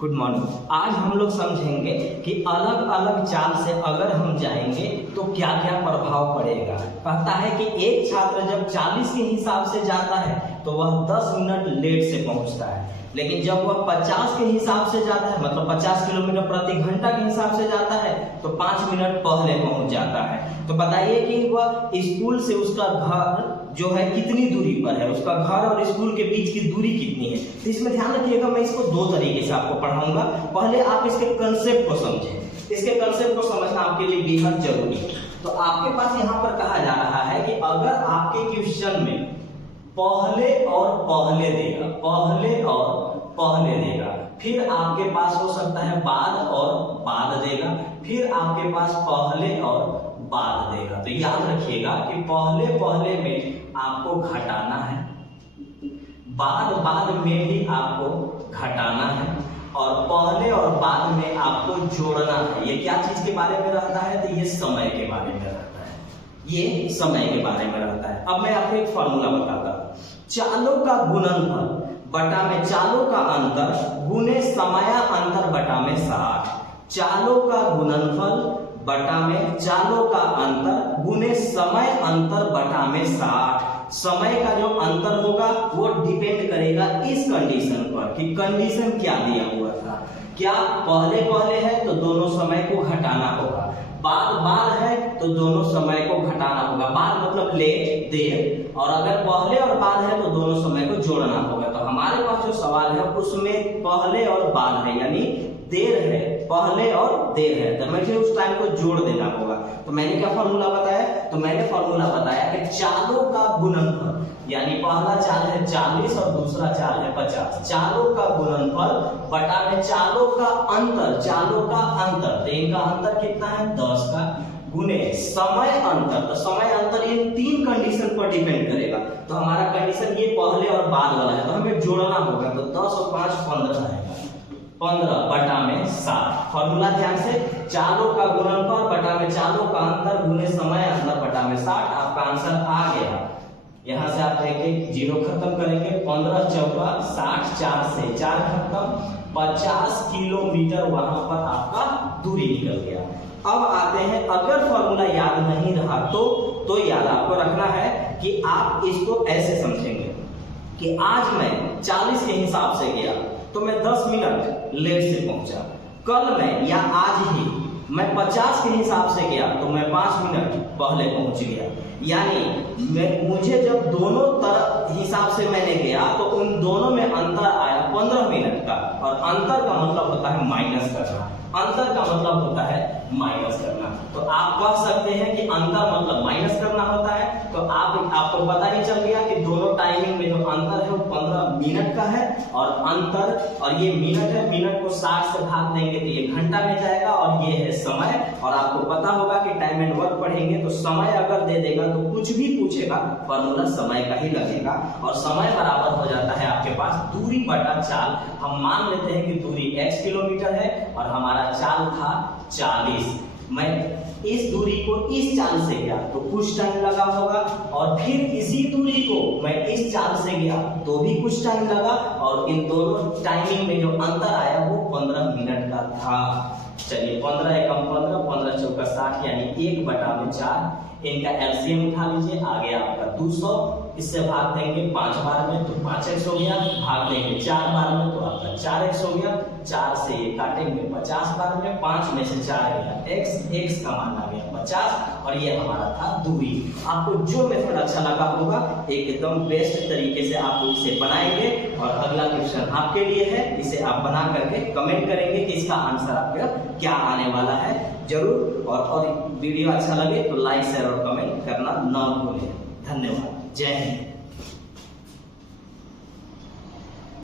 Good morning. आज हम लोग समझेंगे कि अलग अलग चाल से अगर हम जाएंगे तो क्या क्या प्रभाव पड़ेगा। कहता है कि एक छात्र जब 40 के हिसाब से जाता है तो वह 10 मिनट लेट से पहुंचता है, लेकिन जब वह 50 के हिसाब से जाता है, मतलब 50 किलोमीटर प्रति घंटा के हिसाब से जाता है, तो 5 मिनट पहले पहुंच जाता है। तो बताइए कि वह स्कूल से उसका घर जो है कितनी दूरी पर है, उसका घर और स्कूल के बीच की दूरी कितनी है। तो इसमें ध्यान रखिएगा, मैं इसको दो तरीके से आपको पढ़ाऊंगा। पहले आप इसके कंसेप्ट को समझें, इसके कंसेप्ट को समझना आपके लिए बेहद जरूरी है। तो आपके पास यहाँ पर कहा जा रहा है कि अगर आपके क्वेश्चन में पहले और पहले देगा, पहले और पहले देगा, फिर आपके पास हो सकता है बाद और बाद देगा, फिर आपके पास पहले और बाद देगा। तो याद रखिएगा कि पहले पहले में आपको घटाना है, बाद बाद में भी आपको घटाना है, और पहले और बाद में आपको जोड़ना है। ये क्या चीज के बारे में रहता है? तो ये समय के बारे में रहता है, ये समय के बारे में रहता है। अब मैं आपको एक फॉर्मूला बताता हूं। चालों का गुणनफल बटा में चालों का अंतर गुने समय अंतर बटा में 60। चालों का गुणनफल बटा में चालों का अंतर गुने समय अंतर बटा में 60। समय का जो अंतर होगा वो डिपेंड करेगा इस कंडीशन पर कि कंडीशन क्या दिया हुआ था। क्या पहले पहले है तो दोनों समय को घटाना होगा, बाद बाद है तो दोनों समय को घटाना होगा। बाद मतलब लेट, देर, और अगर पहले और बाद है तो दोनों समय को जोड़ना होगा। तो हमारे पास जो सवाल है उसमें पहले और बाद है, यानी देर है, पहले और देर है, तो मुझे उस टाइम को जोड़ देना होगा। तो मैंने क्या फॉर्मूला बताया? तो मैंने फॉर्मूला बताया कि चालों का गुणनफल, यानी पहला चाल है 40 और दूसरा चाल है 50। चालों का गुणनफल बटा में चालों का अंतर, चालों का अंतर, तो इनका अंतर कितना है? 10 का, गुने समय अंतर, तो समय अंतर इन तीन कंडीशन पर डिपेंड करेगा। तो हमारा कंडीशन ये पहले और बाद वाला है, तो हमें जोड़ना होगा। तो 10 और 5 15 आएगा, 15 बटा में 60। फॉर्मूला ध्यान से, चालों का गुणनफल बटा में चालों का अंतर गुने समय अंतर बटा में 60। आपका आंसर आ गया। यहां से आप एक जीरो खत्म करेंगे, 15 चौका 60, 4 से 4 खत्म, 50 किलोमीटर वहां पर आपका दूरी निकल गया। अब आते हैं, अगर फॉर्मूला याद नहीं रहा तो याद आपको रखना है कि आप इसको ऐसे समझेंगे कि आज मैं 40 के हिसाब से गया तो मैं 10 मिनट लेट से पहुंचा। कल मैं या आज ही मैं 50 के हिसाब से गया तो मैं 5 मिनट पहले पहुंच गया। यानी मुझे जब दोनों तरफ हिसाब से मैंने गया तो उन दोनों में अंतर आया 15 मिनट का, और अंतर का मतलब होता है माइनस करना, अंतर का मतलब होता है माइनस करना। तो आप कह सकते हैं कि अंतर मतलब माइनस करना होता है। तो आपको पता ही चल गया कि दोनों टाइमिंग में जो अंतर है वो 15 मिनट का है, और अंतर, और ये मिनट है, मिनट को 60 से भाग देंगे तो ये घंटा में जाएगा, और ये है समय। और आपको पता होगा कि टाइम एंड वर्क पढ़ेंगे तो समय अगर दे देगा तो कुछ भी पूछेगा फॉर्मूला समय का ही लगेगा, और समय बराबर हो जाता है आपके पास दूरी बटा चाल। हम मान लेते हैं कि दूरी x किलोमीटर है और हमारा चाल था 40। मैं इस दूरी को इस चाल से गया तो कुछ टाइम लगा होगा, और फिर इसी दूरी को मैं इस चाल से गया तो भी कुछ टाइम लगा, और इन दोनों टाइमिंग में जो अंतर आया वो 15 मिनट का था। चलिए 15 एकम 15, 15 चौका 60, यानी 1 बटा में 4। इनका एलसीएम उठा लीजिए, आ गया आपका 200। इससे भाग देंगे 5 बार में तो 5x हो गया, भाग देंगे 4 बार में तो आपका 4x हो गया। 4 से ये काटेंगे 50 बार में, 5 में से 4 गया x का मान आ गया 50, और ये हमारा था दूरी। आपको जो मेथड अच्छा लगा होगा एकदम बेस्ट तरीके से आप इसे बनाएंगे, और अगला क्वेश्चन आपके लिए है, इसे आप बना करके कमेंट करेंगे कि इसका आंसर आपका क्या आने वाला है जरूर। और वीडियो अच्छा लगे तो लाइक, शेयर और कमेंट करना ना भूलें। धन्यवाद। जय हिंद।